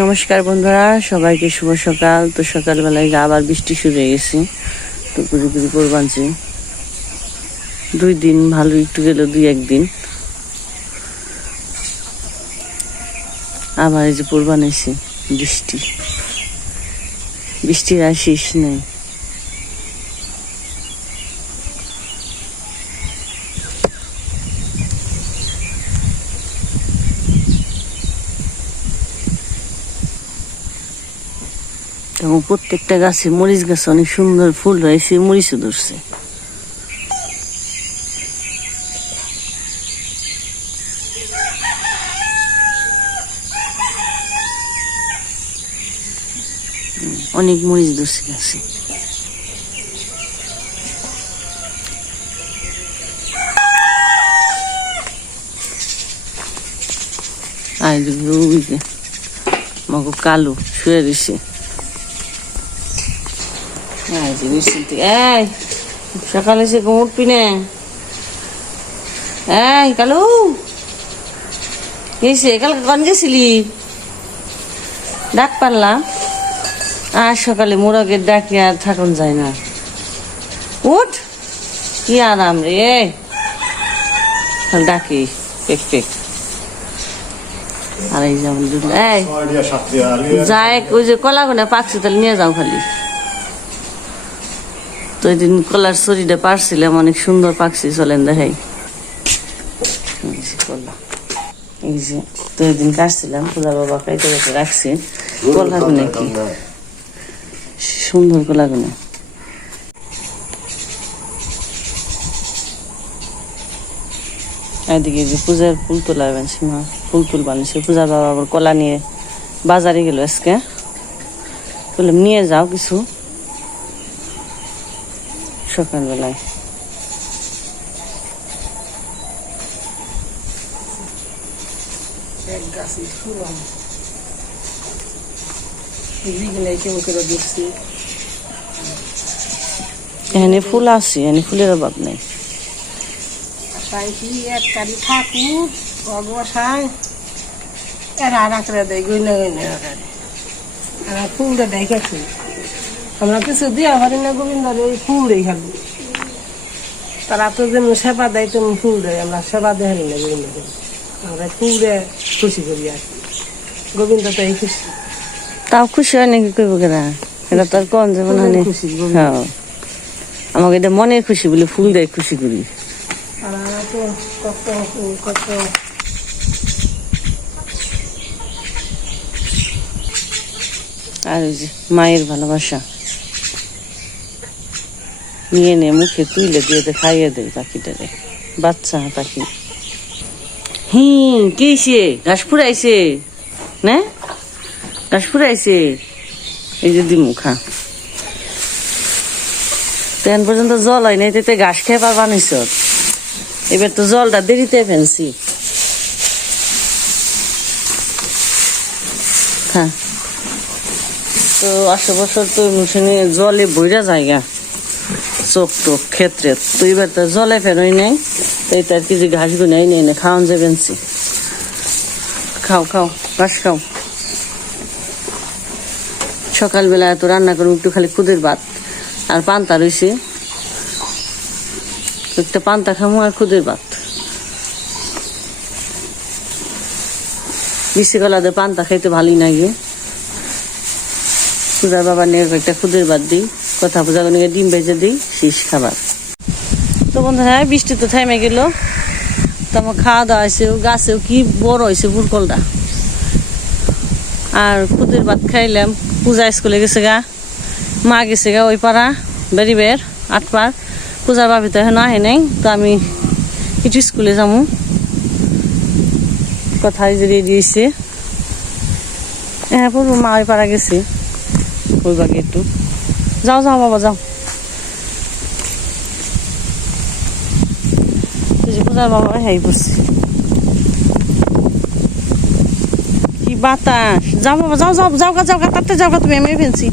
নমস্কার বন্ধুরা, সবাইকে শুভ সকাল। তো সকালবেলায় আবার বৃষ্টি শুরু হয়ে গেছে। তো ঘুরি ঘুরি করবানছি দুই দিন ভালো একটু গেল, দুই একদিন। আবার এই যে পূর্বান এসে বৃষ্টি। বৃষ্টির আর শেষ নেই। এবং প্রত্যেকটা গাছে মরিচ গাছে অনেক সুন্দর ফুল রয়েছে মরিচও ধরছে। অনেক মরিচ ধরছে গাছে। আর কালো শুয়ে রয়েছে। এই যে বৃষ্টির এই সকালে সে ঘুম উঠবি না এই কালু। এসে কালকে কন গেছিলি? ডাক পারলাম আর সকালে মোরগের ডাকি আর থাকুন যায় না। উঠ। কি আরাম রে। ডাকি। পেক পেক। আর এই যেমন. যায় ওই যে কলা গোনা পাকছে তাহলে নিয়ে যাও খালি। তো ওই দিন কলার শরীরটা পারছিলাম, অনেক সুন্দর পাকছে চলেন দেখাই। কলা। এই যে, তো ওই দিন কাটছিলাম পূজা বাবা কাইতে কাইতে রাখছি। কলা গুনে কি? সুন্দর কলা গুনে। এদিকে যে পূজার ফুল তোলা সীমা ফুল তুলবান সে পূজার বাবা আবার কলা নিয়ে বাজারে গেল আজকে। বললাম, নিয়ে যাও কিছু। সকালবেলায় এখানে ফুল আছে এখানে ফুলের অভাব নেই তাই কি এক কারি ঠাকুর ভগবাসায় এরা আর আঁকড়ে দেয় গইনা গইনা আর ফুলটা দেখেছি আমরা কিছু দিয়া পারি না গোবিন্দর ওই ফুলই খালি। তারা তো যেমন সেবা দেয় তেমন ফুল দেয়। আমরা সেবা দেয় না গোবিন্দকে। আমরা ফুলে খুশি করি আর গোবিন্দ তো এই খুশি। তাও খুশি হয় নাকি কইব কেনা? এটা তো আর কম না খুশি। হ্যাঁ। আমাকে এটা মনের খুশি বলে ফুল দেয় খুশি করি। আর আমরা তো কত কত আর যে মায়ের ভালোবাসা। নিয়ে নে, মুখে তুইলে দিয়ে দে, খাইয়ে দেয় পাখিটারে। বাচ্চা পাখি। হুম, কি সে ঘাস ফুরাইছে? না? ঘাস ফুরাইছে? এই যে দিমু, খা। তেন পর্যন্ত জল হয় নাই তেতে ঘাস খেয়ে পাবা নিছ এবার তো জলটা দেরিতে ফেলছি। খা। তো আশে বছর তো জলে বইরা জায়গা চোখ টোক ক্ষেত্রে তো এবার তো জলে ফেরোই নাই তো এই তার কিছু ঘাস গুনাই নেই না খাওয়ান যাবেন খাও খাও, ঘাস খাও। সকালবেলা তো রান্না করুন একটু খালি খুদের ভাত আর পান্তা রয়েছে একটা পান্তা খামো আর খুদের ভাত। বিশি গলাতে পান্তা খাইতে ভালোই লাগে। পূজার বাবার নিয়ে একটা খুদের বাদ দিই। কথা করে ডিম ভেজে দিই, শীষ খাবার। তো বন্ধুরা, বৃষ্টি তো থেমে গেল। তো আমার খাওয়া দাওয়া হয়েছে গাছেও কি বড় হয়েছে বুরকলটা আর খুদের ভাত খাইলাম, পূজা স্কুলে গেছে গা। মা গেছে গা ওই পাড়া বেরি বের আট পার পূজার বাবি তো এখন আহে নাই, তো আমি একটু স্কুলে যাব কথাই যে রেডি হয়েছে। হ্যাঁ পুরো মা ওই পাড়া গেছে। ওই বাকি একটু। যাও যাও বাবা যাও। পূজার বাবা পড়ছে। কি বাতাস। যাও বাবা যাও যাও যাও গা যাও গা তাতে যাও গা তুমি আমি ফেলছি।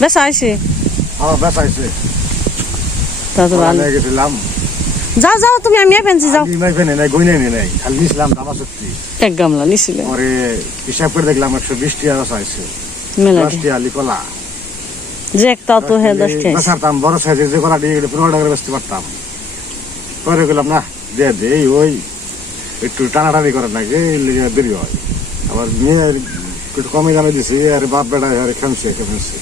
বেশ আইসে আমার ব্যথা হয়েছে। তা তো ভালো। গেছিলাম। যাও যাও তুমি আমি যাও। ফেনে নাই গই নাই নাই খালি নিছিলাম দাবা সত্যি। এক গামলা নিছিলে। পরে হিসাব করে দেখলাম একশো বিশ টাকা আলি কলা। যে তো হ্যাঁ দশ টাকা বড় সাইজের যে কলা দিয়ে পনেরো টাকা বেচতে পারতাম। পরে গেলাম না দে দে ওই। একটু টানাটানি করে নাকি দেরি হয়। আবার মেয়ে একটু কমে দামে দিছে আর বাপ বেড়া আর খেমছে খেমছে।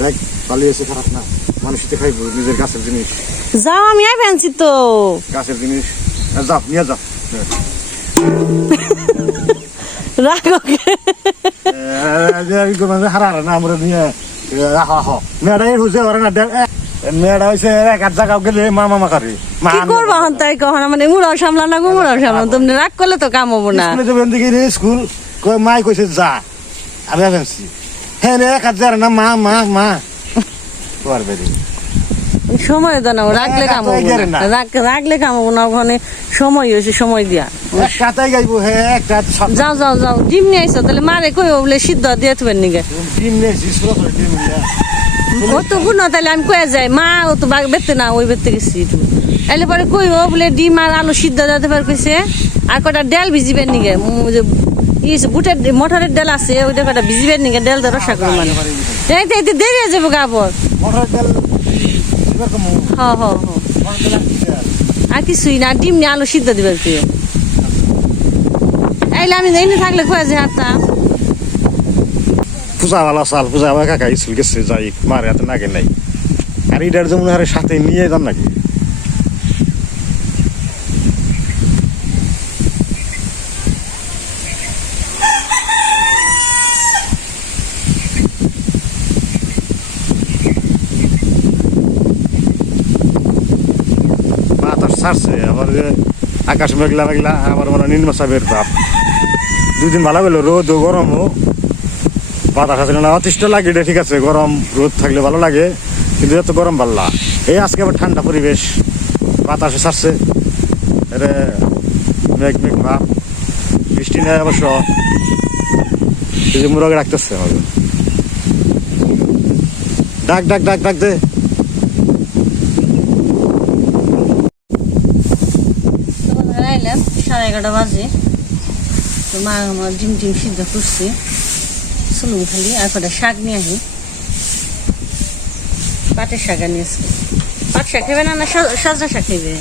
দেখ পালিয়েছে খারাপ না। মানুষই তো খাইব নিজের গাছের জিনিস। যাও আমি আই ফেন্সি তো। গাছের জিনিস। যাও নিয়ে যাও। রাখো হারা হারা না আমরা নিয়ে রাখো রাখো মেয়েটা এই হুসে ওরা না মেয়েটা হয়েছে এক আধ জায়গা গেলে মা মামা করে। কি করবা হন তাই কখন? মানে মুড়াও সামলা না গুমড়াও সামলা তুমি রাগ করলে তো কাম হব না। স্কুলে যাবেন দেখি স্কুল। কই মাই কইছে যা। আমি ভাবছি হ্যাঁ রে এক হাজার না মা মা মা। পারবে সময় দাও না। রাখলে কাম রাখলে কাম না ওখানে সময় হয়েছে সময় দিয়া। হ্যাঁ যাও যাও যাও ডিম নিয়ে আইসো তাহলে মারে কই বলে সিদ্ধ দিয়ে থবেন নিগে। ও তো গুণ তাহলে আমি কয়ে যাই মা ও তো বাগ বেতে না ওই বেতে গেছি তুমি এলে পরে কই ও বলে ডিম আর আলু সিদ্ধ দিতে পার কইছে আর কটা ডাল ভিজিবেন নিগে। বুটের মটরের ডাল আছে ওইটা কটা ভিজিবেন নিগে ডাল তো রসা করো মানে। দেরি হয়ে যাব গাবর। মোটর তেল এরকম হ হ আর কিছুই না ডিম নিয়ে আলু সিদ্ধ দিবার তুই। আমি এনে থাকলে কয়ে যে হাতটা। পূজা ভালো সাল পূজা আমার কাকা স্কুল গেছে যাই মারে হাতে নাগে নাই। আর এটার যেমন হারে সাথে নিয়ে যান নাকি বাতাস ছাড়ছে, আবার যে আকাশ মেঘলা মেঘলা আবার মানে নিম্নচাপের ভাব। দুই দিন ভালো গেল, রোদ ও গরম গরমও বাতাস আছে না, অতিষ্ঠ লাগে এটা ঠিক আছে, গরম, রোদ থাকলে ভালো লাগে, কিন্তু এত গরম না এই আজকে আবার ঠান্ডা পরিবেশ বাতাসে ছাড়ছে এরে মেঘ মেঘ ভাব, বৃষ্টি নেই অবশ্য। এই যে মুরগে ডাকতেছে আমাকে। ডাক ডাক ডাক ডাক দে। এগারোটা বাজে। তো মা আমার ডিম টিম সিদ্ধ করছে। চলুন খালি আর কটা শাক নিয়ে আসি। পাটের শাক আনি আজকে। পাট শাক খেবে না না সাজনা শাক খাইবে?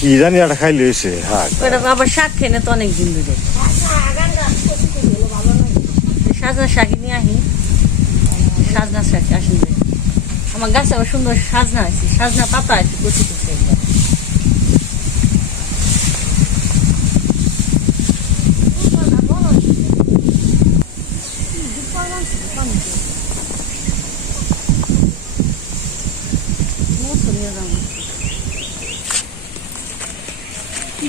কি জানি একটা খাইলে হয়েছে হ্যাঁ ওটা আবার শাক খেয়ে না তো অনেক দিন ধরে। সাজনা শাকই নিয়ে আহি সাজনা শাক আসেন আমার গাছে আবার সুন্দর সাজনা আছে। সাজনা পাতা আছে কচি কচি একদম। কি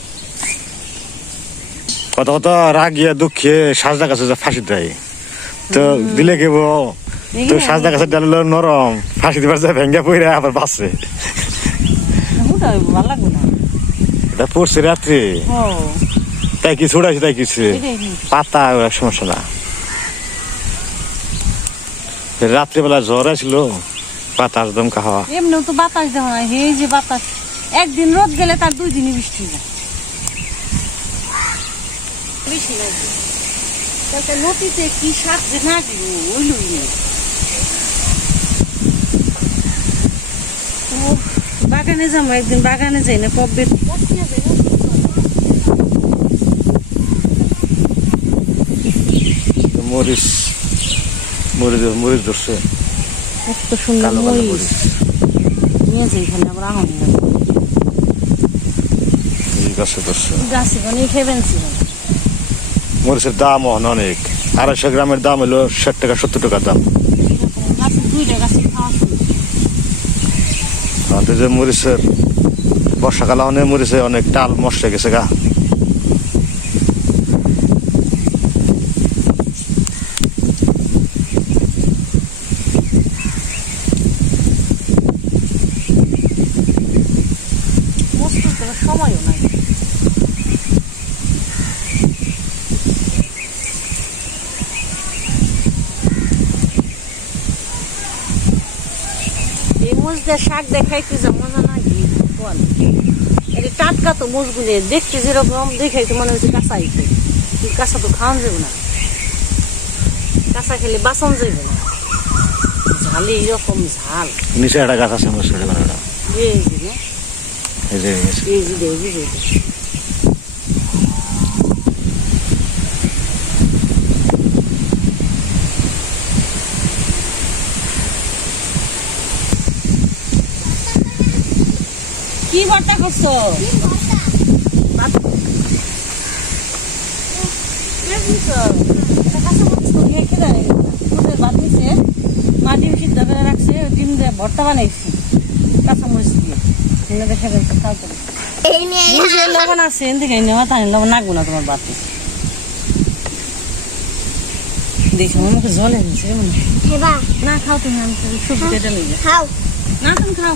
রাগিয়া দুঃখে সাজনা গাছে ফাঁসি দেয়। তো দিলে কেব তো গাছের ডাল নরম ফাঁসি দিবার যায় ভেঙ্গা পড়ে আবার এটা পড়ছে রাত্রে। তাই কি ছড়াইছে তাই কিছু। পাতা সমস্যা না। রাত্রিবেলা জ্বর আসছিল পাতা একদম খাওয়া এমনিও তো বাতাস দেওয়া এই যে বাতাস। একদিন রোদ গেলে তার দুই দিনই বৃষ্টি যায় বৃষ্টি নাই তাতে নদীতে কি শাক যে না দিব ওই লুই নেই। ও, বাগানে যাব একদিন বাগানে যাই না কবে? মরিচ মরিচ মরিচ ধরছে। কত সুন্দর মরিচ। নিয়ে যাই এখানে আবার গাছে ধরছে। গাছে খেবেনছি মরিচের দাম অনেক। আড়াইশো গ্রামের দাম হলো ষাট টাকা, সত্তর টাকার দাম। যে মরিচের বর্ষাকাল অনেক মরিচে অনেক টাল মশলে গেছে গা। দিয়ে শাক দেখাইতে যেমন বল এটা টাটকা তো মোজগুলি দেখতে যেরকম দেখাইতে মনে হচ্ছে কাঁচা আইতে কিন্তু কাঁচা তো খাওয়ান যাবে না। কাঁচা খেলে বাসন যাবে না। ঝালে এইরকম ঝাল। নিচে একটা গাছ আছে এই যে এই যে এই যে। কি ভর্তা করছ ভাত। কে দিছো? এটা কাঁচামরিচ তো দিয়ে খেতে হয় না। দুধের ভাত নিছে, মা ডিম সিদ্ধ করে রাখছে ডিম দিয়ে ভর্তা বানাইছি কাঁচামরিচ দিয়ে। দেখে দেখে খাও করে। বুঝে লবণ আছে এদিকে নেওয়া তাই লবণ নাগবো না তোমার বাতে দেখে মুখে জল এনেছে না খাও তুমি আমি সবজি কেটে লইয়া। খাও। না তুমি খাও।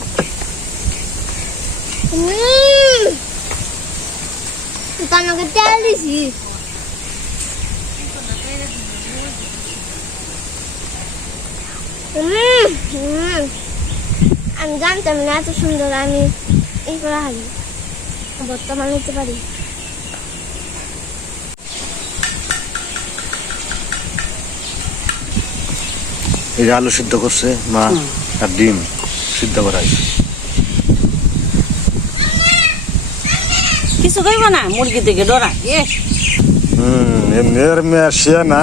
তেল। আমি জানতাম না এত সুন্দর আমি এই করা হারি বর্তমান হতে পারি এই আলু সিদ্ধ করছে মা আর ডিম সিদ্ধ করাই কিছু কইব না মুরগি থেকে ডরা। এ। হম শিয়া না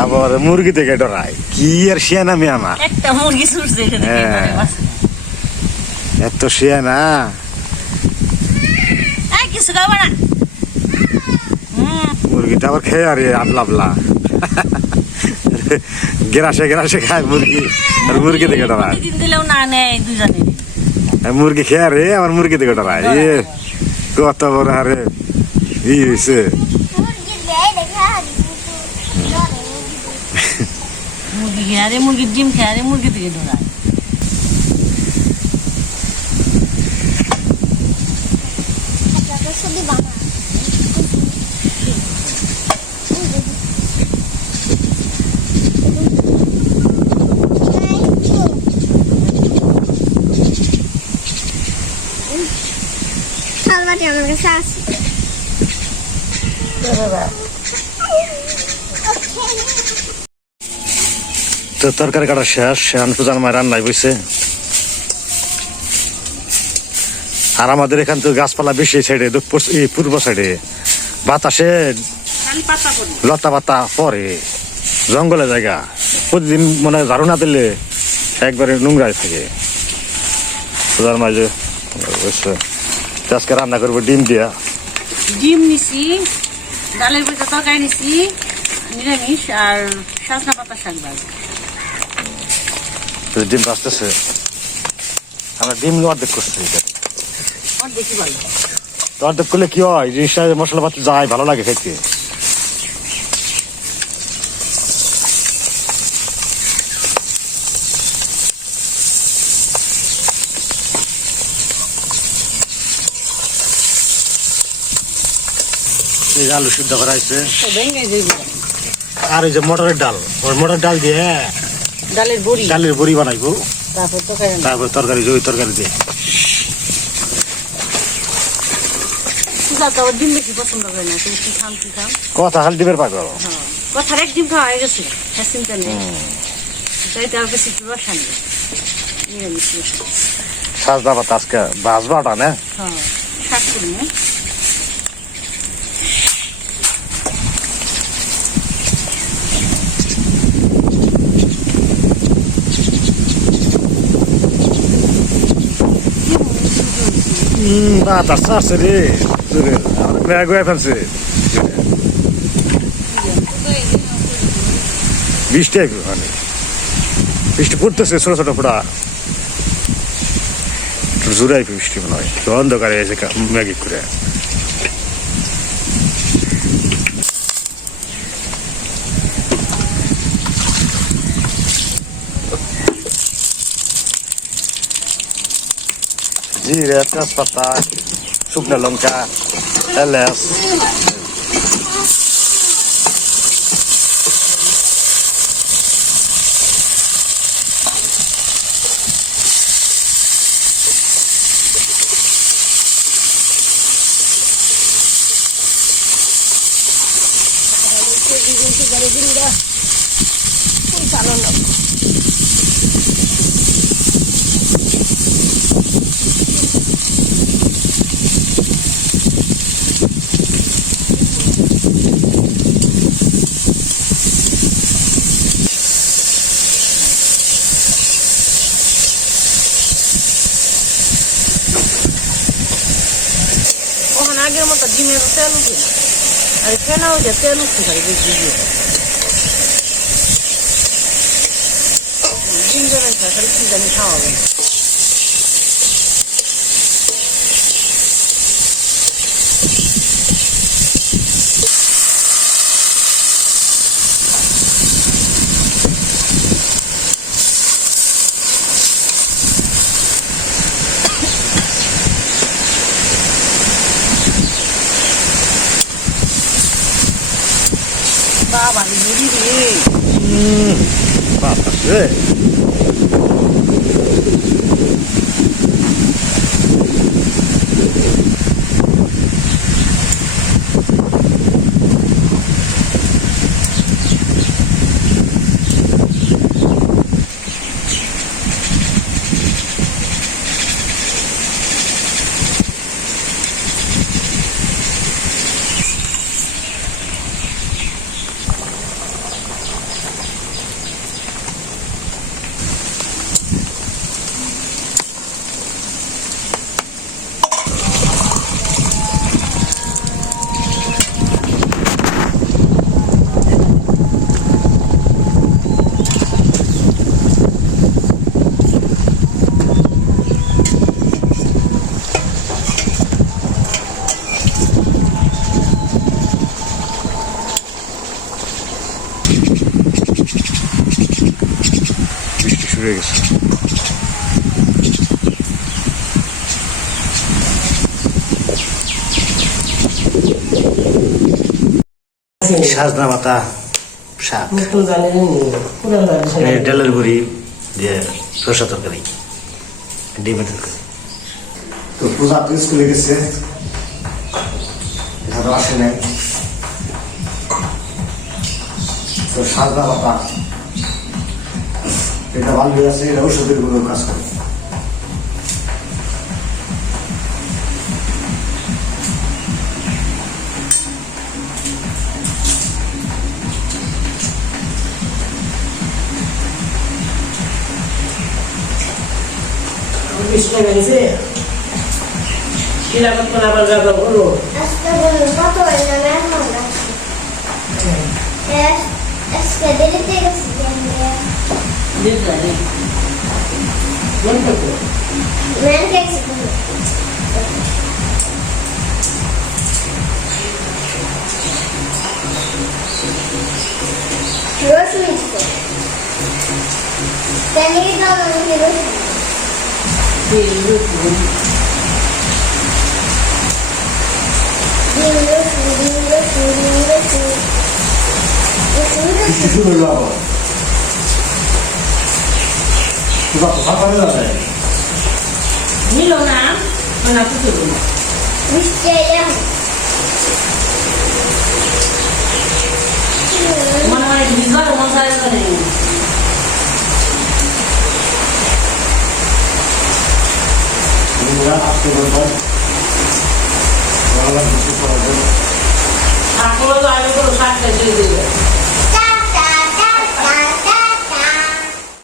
আবার মুরগি থেকে ডরাই কি আর শিয়া না মেয়ে আমার একটা মুরগি ছুটছে হ্যাঁ। এত শিয়া না কিছু কইব না। মুরগিটা আবার খেয়ে আর আবলা আবলা। গ্রাসে গ্রাসে খায় মুরগি আর মুরগি থেকে ডরায়। দিন দিলেও না নেই দুজনে মুরগি খেয়ে রে, আমার মুরগি থেকে ডরা এ, কত বড় আরে ই হয়েছে মুরগি খেয়ে মুরগির ডিম খেয়ে মুরগি থেকে ডরায় আমার কাছে আছে তো তরকারি কাটা শেষ এখন পূজার মায় রান্নায় বইছে আর আমাদের এখান থেকে গাছপালা বেশি সাইডে এই পূর্ব সাইডে। বাতাসে খালি পাতা পড়ি লতা পাতা পরে জঙ্গলে জায়গা। প্রতিদিন মনে হয় ঝাড়ু না দিলে একবারে নোংরাই থাকে। পূজার মাঝে আজকে রান্না করব ডিম দিয়া। ডিম নিছি ডালের ভিতরে তরকারি নিছি নিরামিষ আর সজনা পাতা শাক ভাজি। ডিম বাঁচতেছে আমরা ডিম অর্ধেক করছি অর্ধেক করলে কি হয়? জিনিসটা মশলাপাতি যায় ভালো লাগে খেতে। এই আলু সিদ্ধ করা হয়েছে। আর এই যে মটরের ডাল ওই মটর ডাল দিয়ে ডালের বড়ি। ডালের বড়ি বানাইবো। তারপর তরকারি ওই তরকারি দিয়ে। কথা খালি ডিমের পাগল হ্যাঁ কথার এক ডিম খাওয়া হয়ে গেছে হ্যাঁ চিন্তা নেই। তাই তো আর বেশি। সাজদা পাতা আজকে বাজবাটা না? হ্যাঁ। বাতাস আসছে রে। মেঘ হয়ে ফেলছে। বৃষ্টি একটু মানে। বৃষ্টি পড়তেছে, ছোট ছোট ফোটা। একটু জোরাই বৃষ্টি মনে হয়। অন্ধকারে এসে কা- ম্যাগি করে। direto a Spatak, Subnalonka, Eles. আগের মতো ডিমের তেল উঠে না। আর ফেনা উঠে তেল উঠতে পারে বেশি দিয়ে। ডিম জমের খালি কি জানি খাওয়াবে বাবা রে রে বাতাসে বৃষ্টি শুরু হয়ে গেছে সাজনা মাতা শাক। ডালের বড়ি দিয়ে রসা তরকারি ডিমের তরকারি। তো পূজা তো স্কুলে গেছে? এখানে আসে নাই। তো সাজনা পাতা এটা ভালো আছে এটা ঔষধের কোনো কাজ করে। বৃষ্টি গেছে কীরকম করে আবার ব্যবহার করব আজকে বলুন কত নামে এখন আজকে দেরিতে গেছি মেন গেছি রসুন ছিল তেমনি দাম আমি রসুন ডিম রসুন ডিম রসুন ডিম রসুন রসুন বৃষ্টি শুরু হলো আবার পূজা তো সাঁতারে যাবে নিল না না কিছু না বৃষ্টি এলাম মনে হয় ভিজবার মন চায় করে বন্ধুরা আজকে বলবেন ভালো লাগছে করার জন্য ঠাকুর তো আগে করে শাক খাইতে দিবে।